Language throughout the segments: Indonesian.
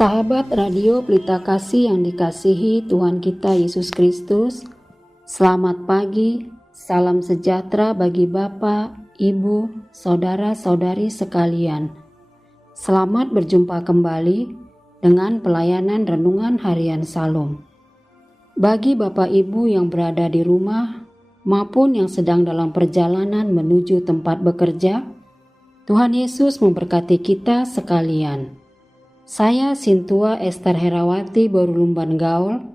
Sahabat Radio Pelita Kasih yang dikasihi Tuhan kita Yesus Kristus, selamat pagi, salam sejahtera bagi Bapak, Ibu, Saudara-saudari sekalian. Selamat berjumpa kembali dengan pelayanan Renungan Harian Salum. Bagi Bapak Ibu yang berada di rumah maupun yang sedang dalam perjalanan menuju tempat bekerja, Tuhan Yesus memberkati kita sekalian. Saya Sintua Esther Herawati Borulumban Gaul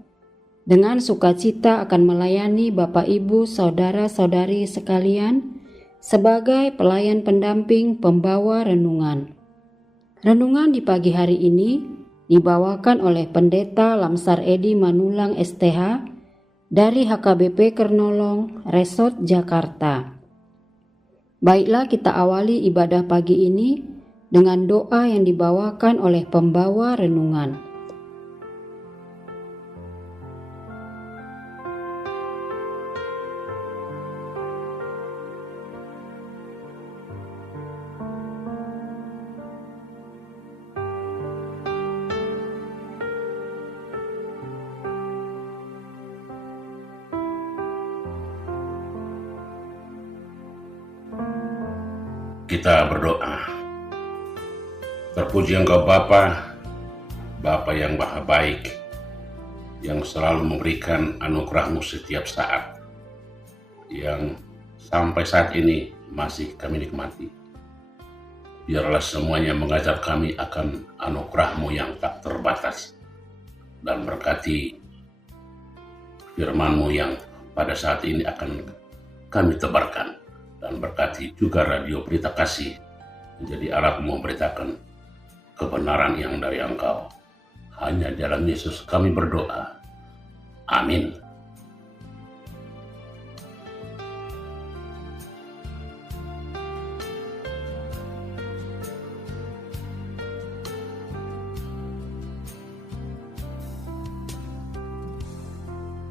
dengan sukacita akan melayani Bapak Ibu Saudara-saudari sekalian sebagai pelayan pendamping pembawa renungan. Renungan di pagi hari ini dibawakan oleh Pendeta Lamsar Edi Manulang STH dari HKBP Kernolong, Resort Jakarta. Baiklah, kita awali ibadah pagi ini dengan doa yang dibawakan oleh pembawa renungan. Kita berdoa. Terpuji Engkau Bapa, Bapa yang Maha Baik, yang selalu memberikan anugerah-Mu setiap saat, yang sampai saat ini masih kami nikmati. Biarlah semuanya mengajar kami akan anugerah-Mu yang tak terbatas, dan berkati firman-Mu yang pada saat ini akan kami tebarkan, dan berkati juga Radio Pelita Kasih menjadi alat memberitakan kebenaran yang dari Engkau. Hanya dalam Yesus kami berdoa. Amin.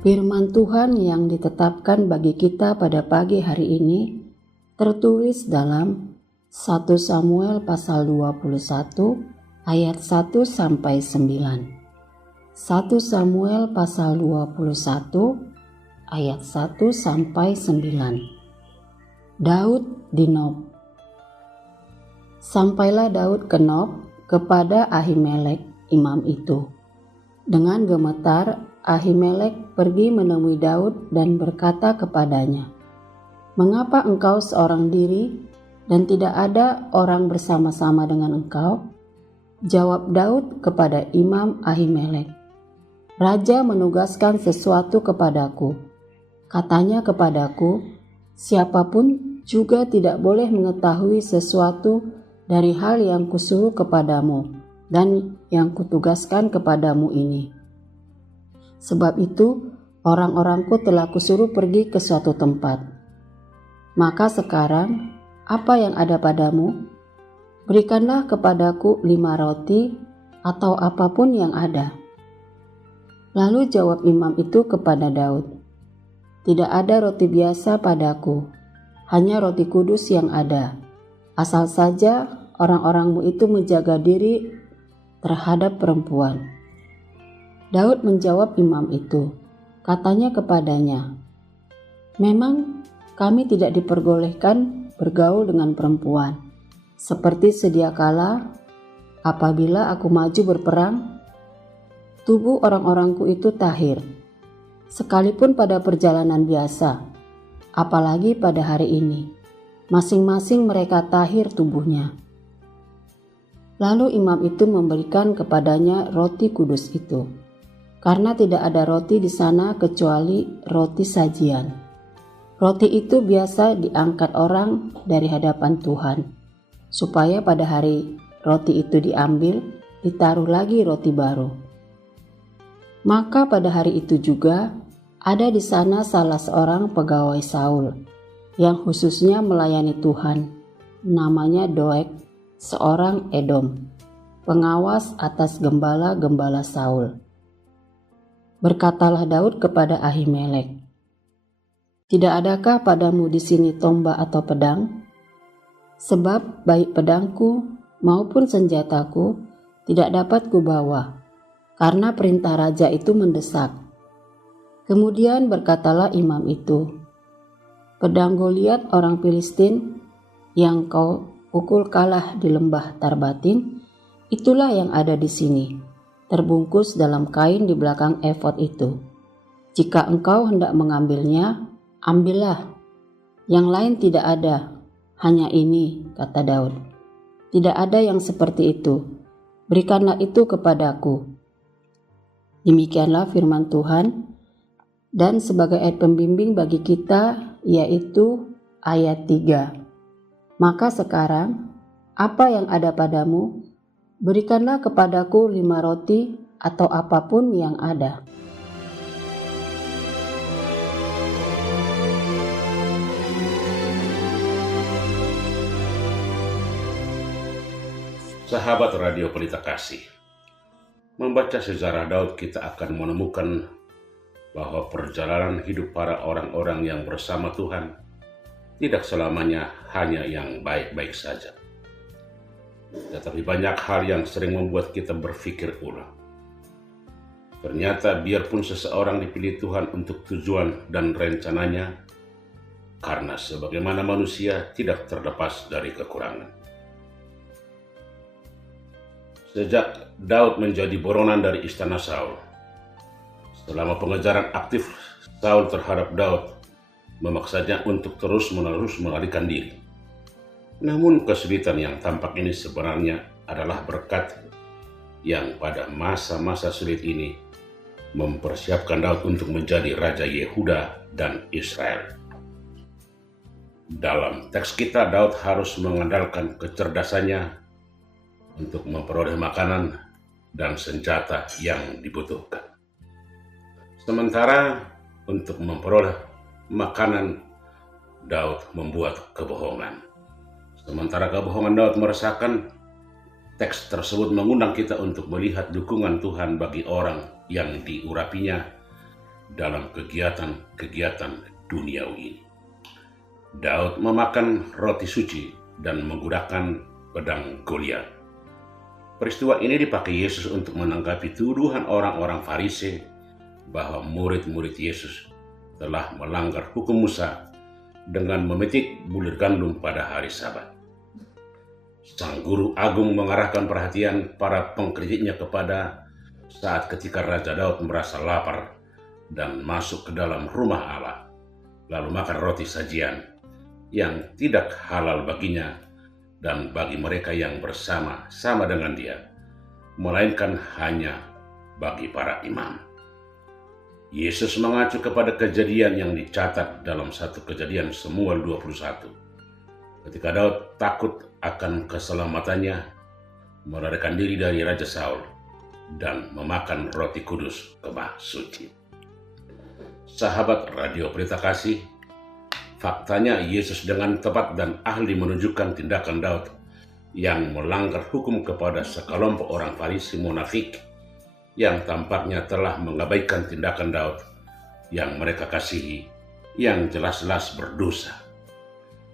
Firman Tuhan yang ditetapkan bagi kita pada pagi hari ini tertulis dalam 1 Samuel pasal 21 ayat 1 sampai 9. 1 Samuel pasal 21 ayat 1 sampai 9. Daud di Nob. Sampailah Daud ke Nob kepada Ahimelek imam itu. Dengan gemetar Ahimelek pergi menemui Daud dan berkata kepadanya, "Mengapa engkau seorang diri dan tidak ada orang bersama-sama dengan engkau?" Jawab Daud kepada Imam Ahimelek, "Raja menugaskan sesuatu kepadaku. Katanya kepadaku, siapapun juga tidak boleh mengetahui sesuatu dari hal yang kusuruh kepadamu dan yang kutugaskan kepadamu ini. Sebab itu, orang-orangku telah kusuruh pergi ke suatu tempat. Maka sekarang, apa yang ada padamu? Berikanlah kepadaku 5 roti atau apapun yang ada." Lalu jawab imam itu kepada Daud, "Tidak ada roti biasa padaku, hanya roti kudus yang ada. Asal saja orang-orangmu itu menjaga diri terhadap perempuan." Daud menjawab imam itu, katanya kepadanya, "Memang kami tidak diperbolehkan bergaul dengan perempuan. Seperti sedia kala, apabila aku maju berperang, tubuh orang-orangku itu tahir, sekalipun pada perjalanan biasa, apalagi pada hari ini, masing-masing mereka tahir tubuhnya." Lalu imam itu memberikan kepadanya roti kudus itu, karena tidak ada roti di sana kecuali roti sajian. Roti itu biasa diangkat orang dari hadapan Tuhan, supaya pada hari roti itu diambil, ditaruh lagi roti baru. Maka pada hari itu juga ada di sana salah seorang pegawai Saul yang khususnya melayani Tuhan, namanya Doeg, seorang Edom, pengawas atas gembala-gembala Saul. Berkatalah Daud kepada Ahimelek, "Tidak adakah padamu di sini tombak atau pedang? Sebab baik pedangku maupun senjataku tidak dapat kubawa, karena perintah raja itu mendesak." Kemudian berkatalah imam itu, "Pedang Goliat orang Filistin yang kau pukul kalah di lembah Tarbatin, itulah yang ada di sini, terbungkus dalam kain di belakang efod itu. Jika engkau hendak mengambilnya, ambillah. Yang lain tidak ada, hanya ini," kata Daud. "Tidak ada yang seperti itu. Berikanlah itu kepadaku." Demikianlah firman Tuhan. Dan sebagai ayat pembimbing bagi kita, yaitu ayat 3. "Maka sekarang, apa yang ada padamu, berikanlah kepadaku 5 roti atau apapun yang ada." Sahabat Radio Pelita Kasih, membaca sejarah Daud kita akan menemukan bahwa perjalanan hidup para orang-orang yang bersama Tuhan tidak selamanya hanya yang baik-baik saja. Tetapi banyak hal yang sering membuat kita berpikir ulang. Ternyata biarpun seseorang dipilih Tuhan untuk tujuan dan rencananya, karena sebagaimana manusia tidak terlepas dari kekurangan. Sejak Daud menjadi buronan dari istana Saul, selama pengejaran aktif Saul terhadap Daud memaksanya untuk terus-menerus melarikan diri. Namun kesulitan yang tampak ini sebenarnya adalah berkat yang pada masa-masa sulit ini mempersiapkan Daud untuk menjadi Raja Yehuda dan Israel. Dalam teks kita, Daud harus mengandalkan kecerdasannya untuk memperoleh makanan dan senjata yang dibutuhkan. Sementara untuk memperoleh makanan, Daud membuat kebohongan. Sementara kebohongan Daud meresahkan, teks tersebut mengundang kita untuk melihat dukungan Tuhan bagi orang yang diurapinya dalam kegiatan-kegiatan duniawi ini. Daud memakan roti suci dan menggunakan pedang Goliat. Peristiwa ini dipakai Yesus untuk menanggapi tuduhan orang-orang Farisi bahwa murid-murid Yesus telah melanggar hukum Musa dengan memetik bulir gandum pada hari Sabat. Sang guru agung mengarahkan perhatian para pengkritiknya kepada saat ketika Raja Daud merasa lapar dan masuk ke dalam rumah Allah, lalu makan roti sajian yang tidak halal baginya dan bagi mereka yang bersama-sama dengan dia, melainkan hanya bagi para imam. Yesus mengacu kepada kejadian yang dicatat dalam 1 Kejadian Samuel 21. Ketika Daud takut akan keselamatannya, melarikan diri dari Raja Saul dan memakan roti kudus kemah suci. Sahabat Radio Pelita Kasih, faktanya Yesus dengan tepat dan ahli menunjukkan tindakan Daud yang melanggar hukum kepada sekelompok orang Farisi munafik yang tampaknya telah mengabaikan tindakan Daud yang mereka kasihi, yang jelas-jelas berdosa.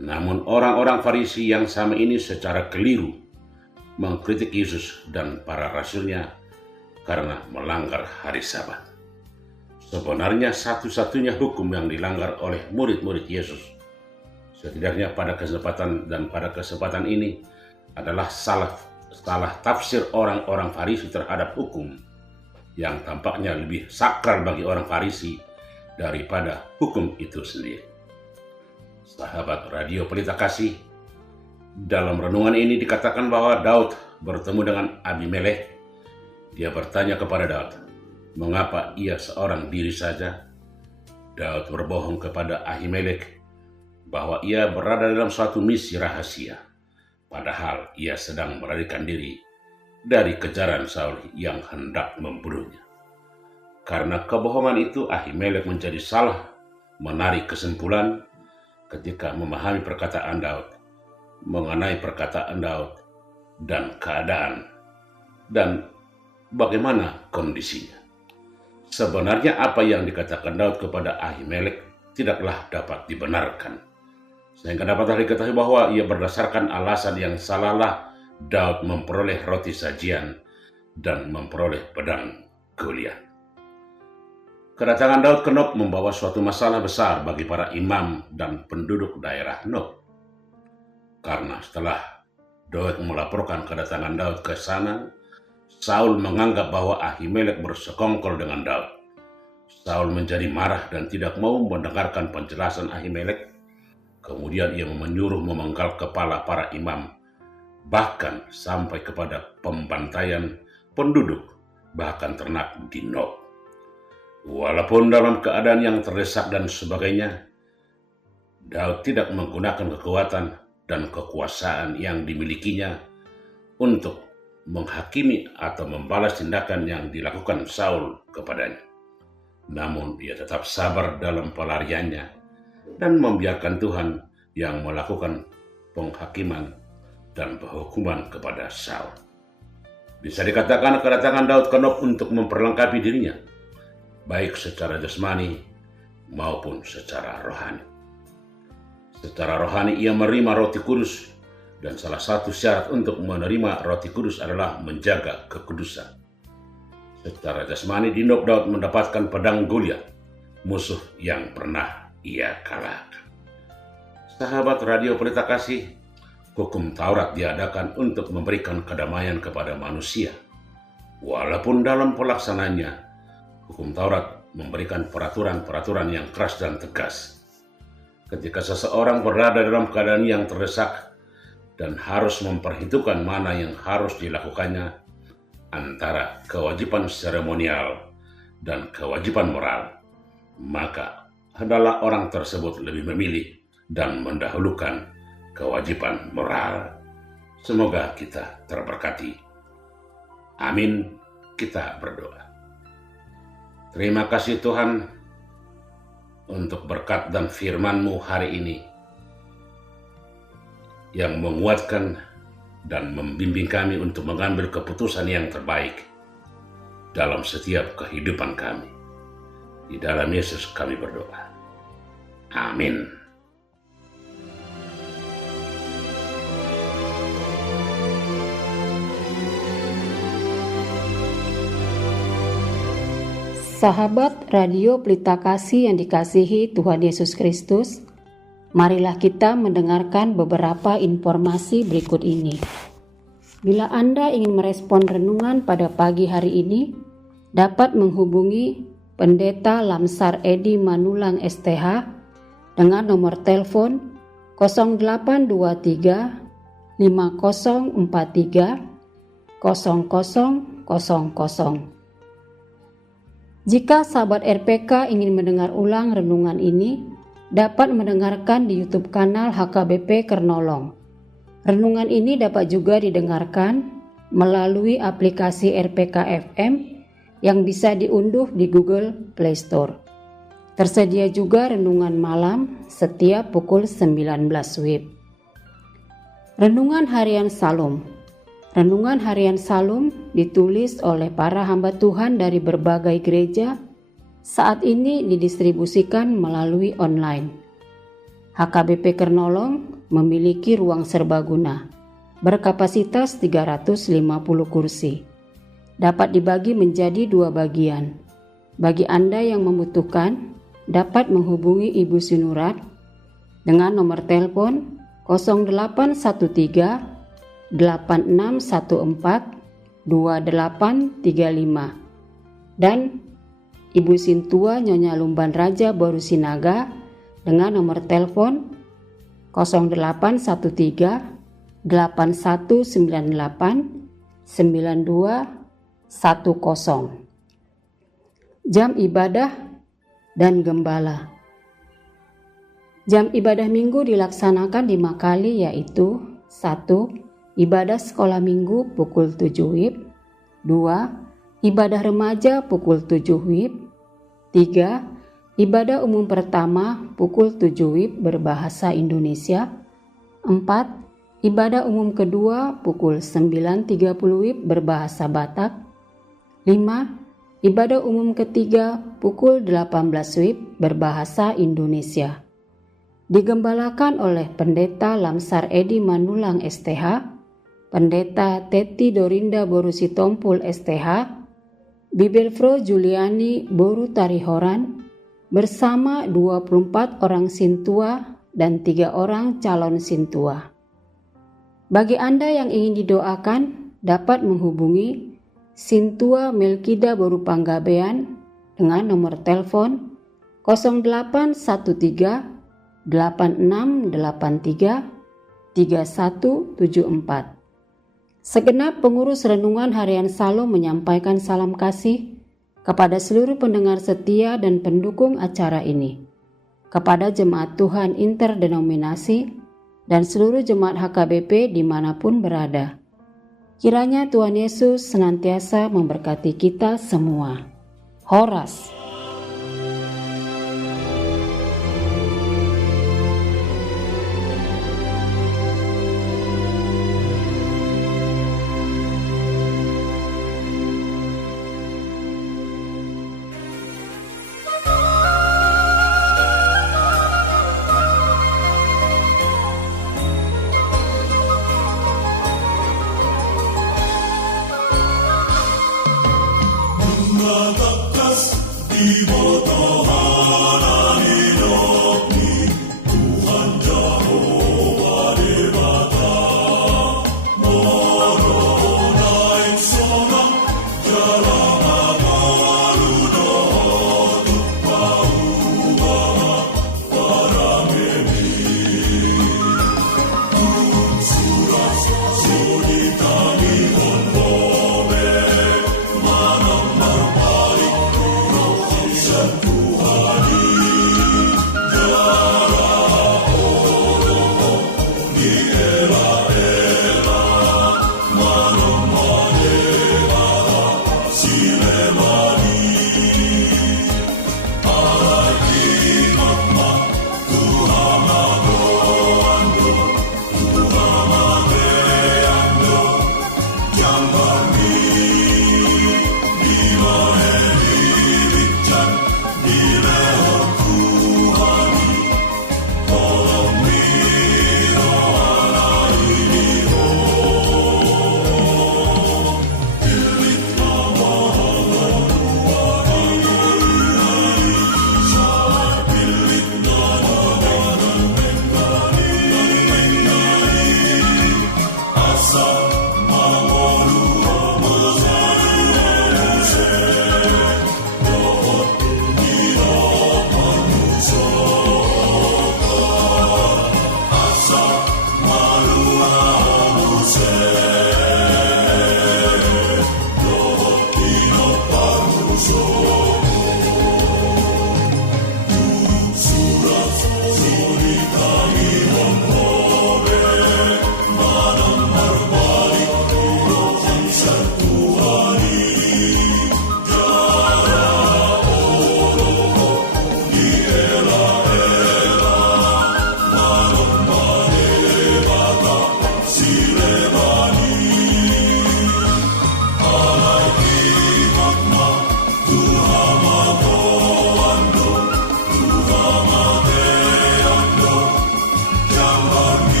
Namun orang-orang Farisi yang sama ini secara keliru mengkritik Yesus dan para rasulnya karena melanggar hari Sabat. Sebenarnya satu-satunya hukum yang dilanggar oleh murid-murid Yesus, setidaknya pada kesempatan ini, adalah salah tafsir orang-orang Farisi terhadap hukum yang tampaknya lebih sakral bagi orang Farisi daripada hukum itu sendiri. Sahabat Radio Pelita Kasih, dalam renungan ini dikatakan bahwa Daud bertemu dengan Abimelek. Dia bertanya kepada Daud, mengapa ia seorang diri saja? Daud berbohong kepada Ahimelek bahwa ia berada dalam suatu misi rahasia, padahal ia sedang melarikan diri dari kejaran Saul yang hendak membunuhnya. Karena kebohongan itu, Ahimelek menjadi salah menarik kesimpulan ketika memahami perkataan Daud, mengenai perkataan Daud dan keadaan dan bagaimana kondisinya. Sebenarnya apa yang dikatakan Daud kepada Ahimelek tidaklah dapat dibenarkan, sehingga dapat diketahui bahwa ia berdasarkan alasan yang salahlah Daud memperoleh roti sajian dan memperoleh pedang Goliat. Kedatangan Daud ke Nob membawa suatu masalah besar bagi para imam dan penduduk daerah Nob. Karena setelah Doeg melaporkan kedatangan Daud ke sana, Saul menganggap bahwa Ahimelek bersekongkol dengan Daud. Saul menjadi marah dan tidak mau mendengarkan penjelasan Ahimelek. Kemudian ia menyuruh memenggal kepala para imam, bahkan sampai kepada pembantaian penduduk, bahkan ternak di Nob. Walaupun dalam keadaan yang terdesak dan sebagainya, Daud tidak menggunakan kekuatan dan kekuasaan yang dimilikinya untuk menghakimi atau membalas tindakan yang dilakukan Saul kepadanya. Namun ia tetap sabar dalam pelariannya dan membiarkan Tuhan yang melakukan penghakiman dan penghukuman kepada Saul. Bisa dikatakan kedatangan Daud ke Nob untuk memperlengkapi dirinya, baik secara jasmani maupun secara rohani. Secara rohani ia menerima roti kudus, dan salah satu syarat untuk menerima roti kudus adalah menjaga kekudusan. Secara jasmani di Nob Daud mendapatkan pedang Goliat, musuh yang pernah ia kalahkan. Sahabat Radio Pelita Kasih, hukum Taurat diadakan untuk memberikan kedamaian kepada manusia. Walaupun dalam pelaksanaannya, hukum Taurat memberikan peraturan-peraturan yang keras dan tegas. Ketika seseorang berada dalam keadaan yang terdesak dan harus memperhitungkan mana yang harus dilakukannya antara kewajiban seremonial dan kewajiban moral, maka hendaklah orang tersebut lebih memilih dan mendahulukan kewajiban moral. Semoga kita terberkati. Amin. Kita berdoa. Terima kasih Tuhan untuk berkat dan firman-Mu hari ini yang menguatkan dan membimbing kami untuk mengambil keputusan yang terbaik dalam setiap kehidupan kami. Di dalam Yesus kami berdoa. Amin. Sahabat Radio Pelita Kasih yang dikasihi Tuhan Yesus Kristus, marilah kita mendengarkan beberapa informasi berikut ini. Bila Anda ingin merespon renungan pada pagi hari ini, dapat menghubungi Pendeta Lamsar Edi Manulang STH dengan nomor telepon 0823 5043 0000. Jika sahabat RPK ingin mendengar ulang renungan ini, dapat mendengarkan di YouTube kanal HKBP Kernolong. Renungan ini dapat juga didengarkan melalui aplikasi RPK FM yang bisa diunduh di Google Play Store. Tersedia juga renungan malam setiap pukul 19 WIB. Renungan Harian Salum. Renungan Harian Salum ditulis oleh para hamba Tuhan dari berbagai gereja. Saat ini didistribusikan melalui online. HKBP Kernolong memiliki ruang serbaguna berkapasitas 350 kursi. Dapat dibagi menjadi 2 bagian. Bagi Anda yang membutuhkan, dapat menghubungi Ibu Sinurat dengan nomor telepon 0813 8614 2835 dan Ibu Sintua Nyonya Lumban Raja Boru Sinaga dengan nomor telepon 0813 8198 9210. Jam ibadah dan gembala. Jam ibadah minggu dilaksanakan 5 kali, yaitu 1. Ibadah sekolah minggu pukul 7 WIB. 2. Ibadah remaja pukul 7 WIB. 3. Ibadah umum pertama pukul 7 WIB berbahasa Indonesia. 4. Ibadah umum kedua pukul 9.30 WIB berbahasa Batak. 5. Ibadah umum ketiga pukul 18 WIB berbahasa Indonesia. Digembalakan oleh Pendeta Lamsar Edi Manulang STH Pendeta Teti Dorinda Boru Sitompul STH, Bibelfro Juliani Boru Tarihoran, bersama 24 orang sintua dan 3 orang calon sintua. Bagi Anda yang ingin didoakan, dapat menghubungi Sintua Melkida Boru Panggabean dengan nomor telepon 0813 8683 3174. Segenap pengurus Renungan Harian Salum menyampaikan salam kasih kepada seluruh pendengar setia dan pendukung acara ini, kepada jemaat Tuhan interdenominasi dan seluruh jemaat HKBP dimanapun berada. Kiranya Tuhan Yesus senantiasa memberkati kita semua. Horas. Bunga tekas di matahari.